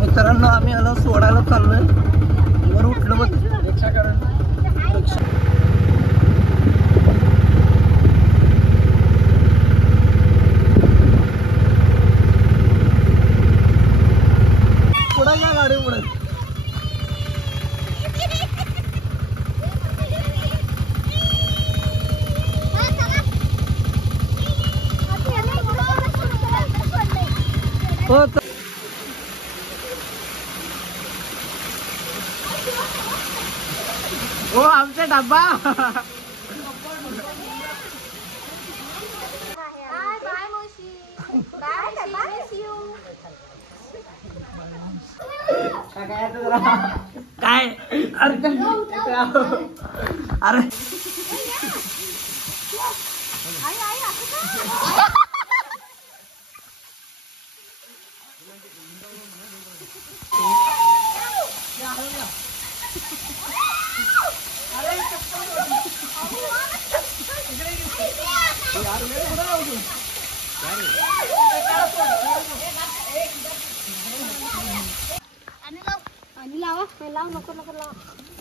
मित्रांनो आम्ही आलो सोडायला चाललोय वर उठलो बघ रिक्षा कारण पुढे या गाडी पुढे हो ओ आमचा डब्बा काय अरे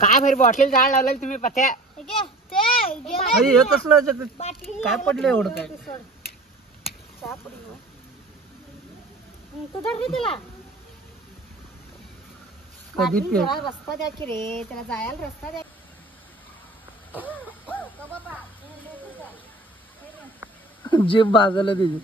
काय भारी बॉटल जाळ लावलं तुम्ही पत्या कसलं काय पडलं एवढं काय तू धर तिला कधी रस्ता द्या की रे त्याला जायला रस्ता द्या जीभ बाजूला दिली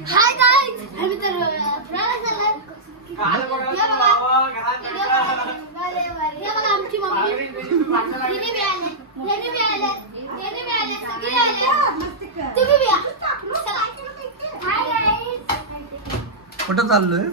हाय गाइस आम्ही तर फिरायला चाललोय आमची मम्मी कुठं चाललोय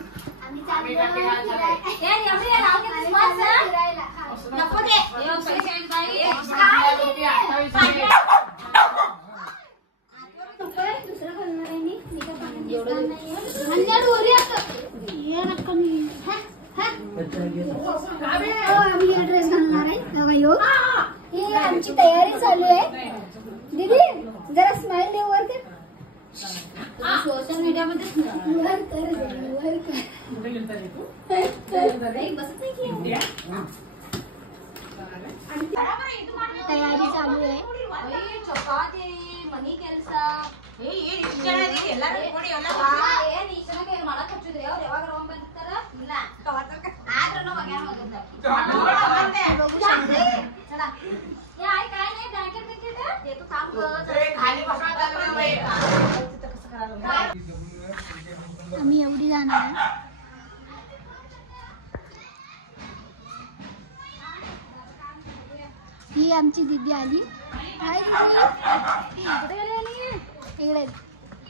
ड्रेस घालणार आहे ही आमची तयारी चालू आहे दीदी जरा स्माइल दे वर कर सोशल मीडिया मध्ये तयारी चालू आहे मनी ಕೆಲಸ आम्ही एवढी जाणार आहे ही आमची दीदी आली हाय दीदी इकडे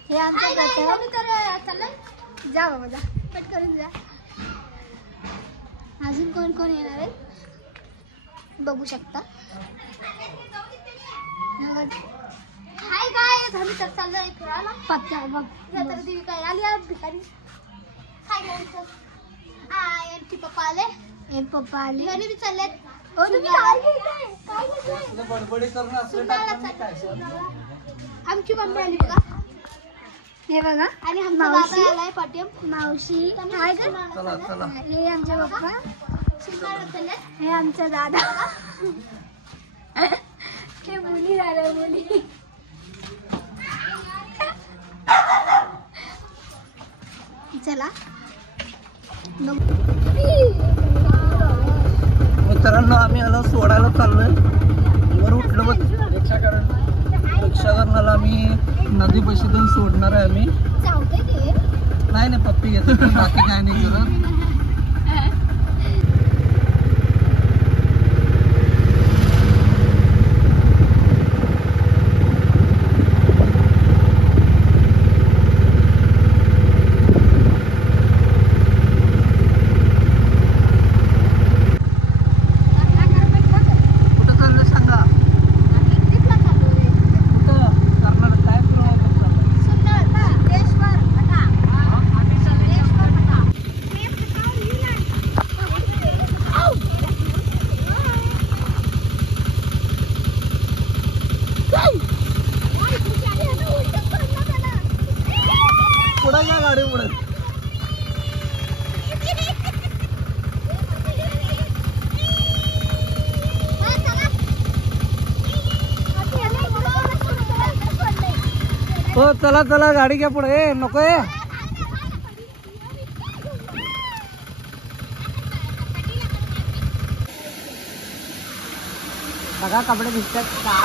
हे आमचं तर चाललंय जा बाबा जा कट करून जा अजून कोण कोण येणार आहे बघू शकता हाय गाइस आम्ही तर चाललोय फिरायला पत्त्या बघ जत्रा देवी काय आली भिकारी हाय गाइस यांचे पप्पा आले आणि बी चाललेत ओ तुम्ही काय बडबडी करून असलं आमची मम्मी आली बघा हे बघा आणि आमचा दादा आलाय पाटीम मावशी हाय ग चला चला हे आमचे पप्पा हे आमचा दादा हे मुली झाल्या मुली चला मित्रांनो आम्ही आलो सोडायला चाललोय वर उठलो बघ रिक्षा करणाला आम्ही नदी पैसे देऊन सोडणार आहे आम्ही नाही नाही पप्पी घेतो बाकी काय नाही केलं हो चला चला गाडी घ्या पुढे नको आहे. बघा कपडे दिसतात का.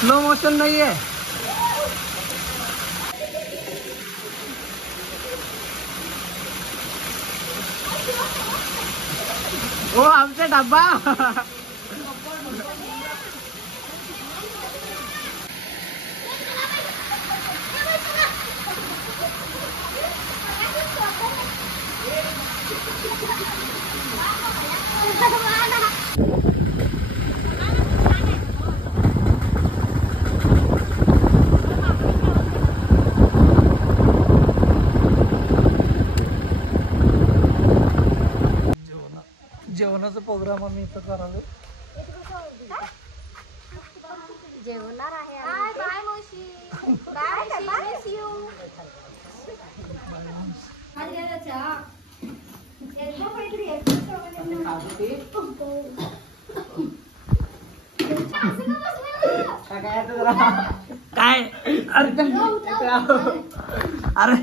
स्लो मोशन नाहीये. हो आमचा डब्बा. जेवणाचा प्रोग्राम आम्ही इथं करालो. जेवणार आहे. बाय मावशी. Bye miss you. काय अरे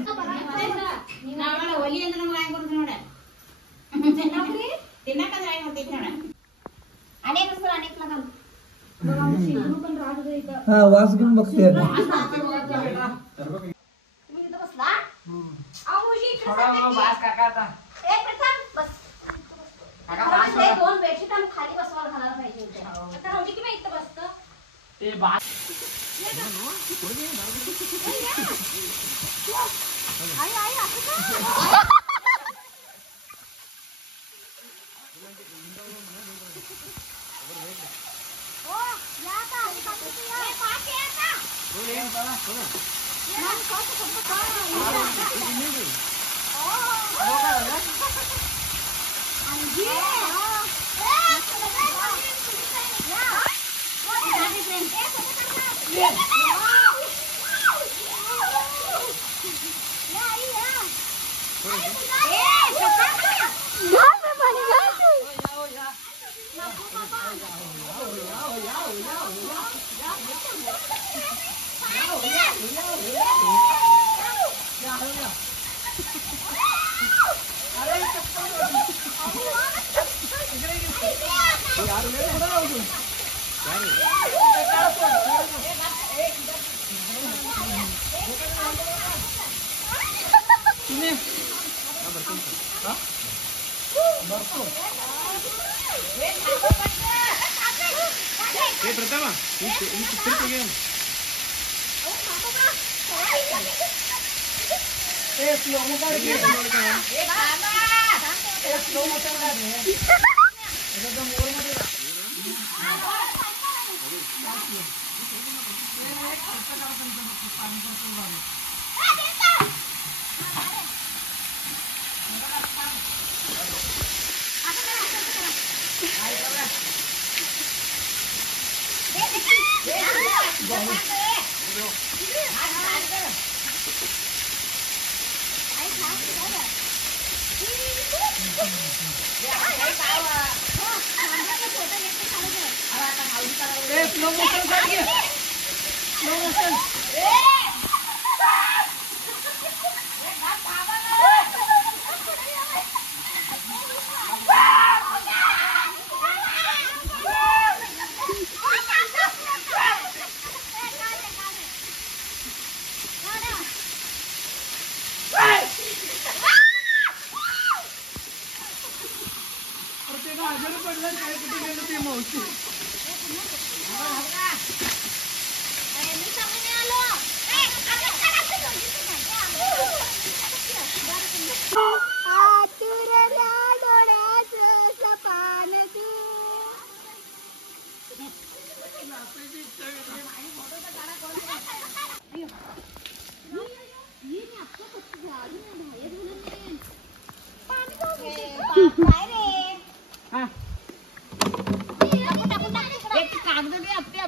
हा वास घेऊन बघते. दोन बेडशीट खाली बसवायला घालायला पाहिजे होते. की मी इथं बसतं.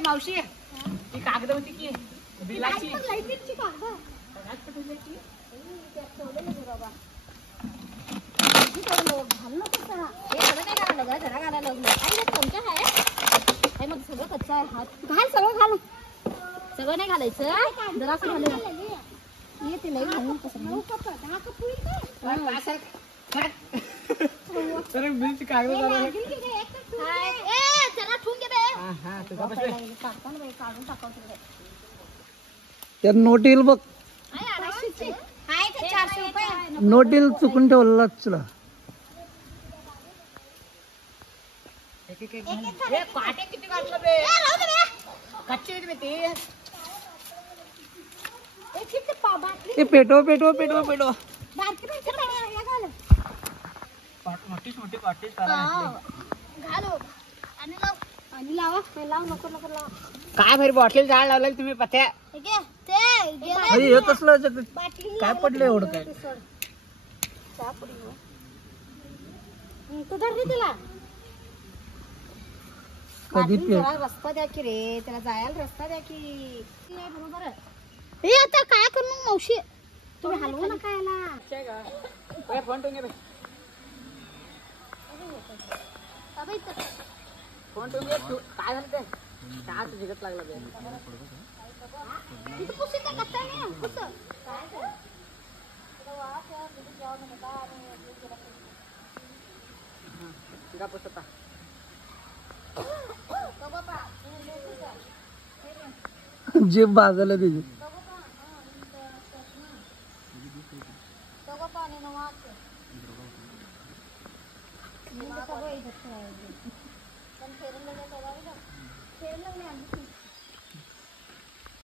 मावशी ती कागद होती की बिलाची कागद घाल ना कसा हे सगळं नाही घालायला लागलं जरा घालायला लागलं आई कोणतं आहे हे मग सगळं कच्चा आहे हात घाल सगळं घाल सगळं नाही घालायचं जरा असं घालायचं ये ते लई घालून कसं नाही तर मिरची काय चला ठेवून घे बे काढून टाकावं तिकडे त्यात नोट येईल बघ हाय ते 400 रुपये नोट येईल चुकून ठेवला तुला काटे किती घातलं बे कच्ची आहेत बे ते ते पेटवा पेटवा पेटवा पेटवा मोठी मोठी काटे आणि लावा लाव नको नको लावा काय भारी बॉटल जाळ लावलं तुम्ही पत्या अरे हे कसलं याच्यात काय पडलं एवढं काय तू धर तिला कधी रस्ता द्या की रे त्याला जायला रस्ता द्या की बरोबर हे आता काय करू मग मावशी तुम्ही हलवू नका याला फोन ठेवून घे फोन ठेवून घे काय झालं ते चहा जिगत लागला बे तिथं पुसी काय करता नाही पुस तिला पुसता जे बाजाला त्याची पण फेरलं